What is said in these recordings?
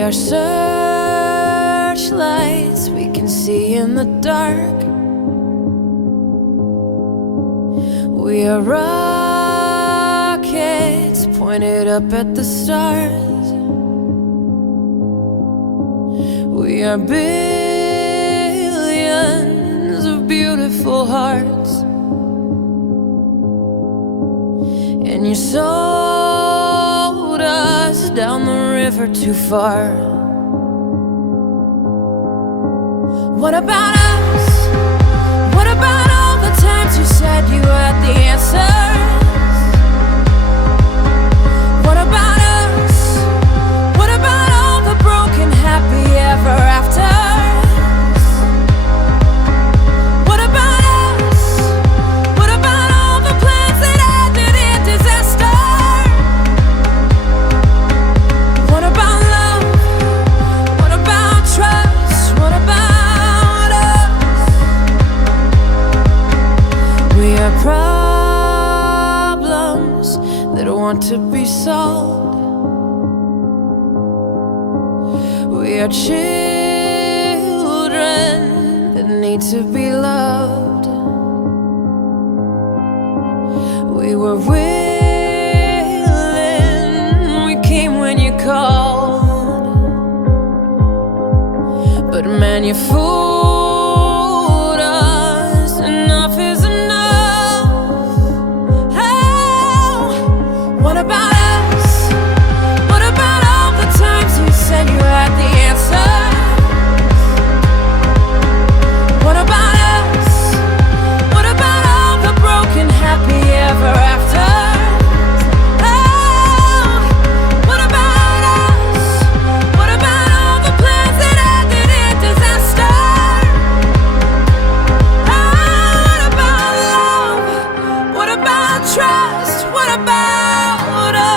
We are searchlights we can see in the dark. We are rockets pointed up at the stars. We are billions of beautiful hearts. And you sold us down the river too far. What about us? What about all the times you said you had the answers? What about us? What about all the broken happy ever afters? What about us? What about all the plans that ended in disaster? What about love? What about trust? What about us? We are problems that want to be solved. We are children that need to be loved. We were willing, we came when you called. But man, you fooled us. Enough is enough. Oh, what about us? What about all the times you said you had the answers? What about us? What about all the broken happy ever afters? Oh, what about us? What about all the plans that ended in disaster? Oh, what about love? What about trust? What about us?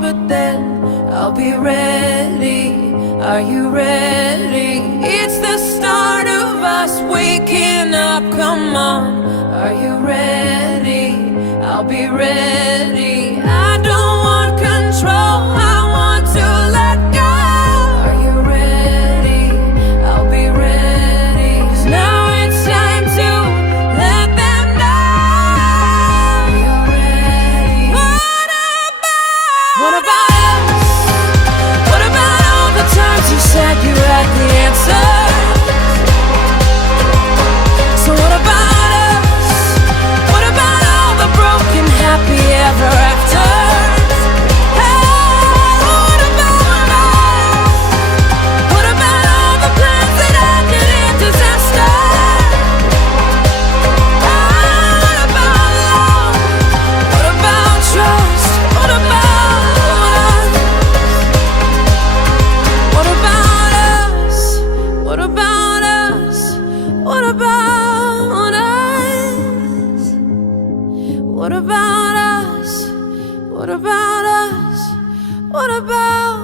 But then I'll be ready. Are you ready? It's the start of us waking up. Come on, are you ready? I'll be ready. I don't want control, I want to let go. Are you ready? I'll be ready. 'Cause now it's time to let them know. Are you ready? What about us? What about all the times you said you had the answers? So what about us? What about all the broken happy ever afters? Hey, what about us? What about all the plans that ended in disaster? Hey, what about love? What about trust? What about What about us? What about us? What about us? What about us? What about us? What about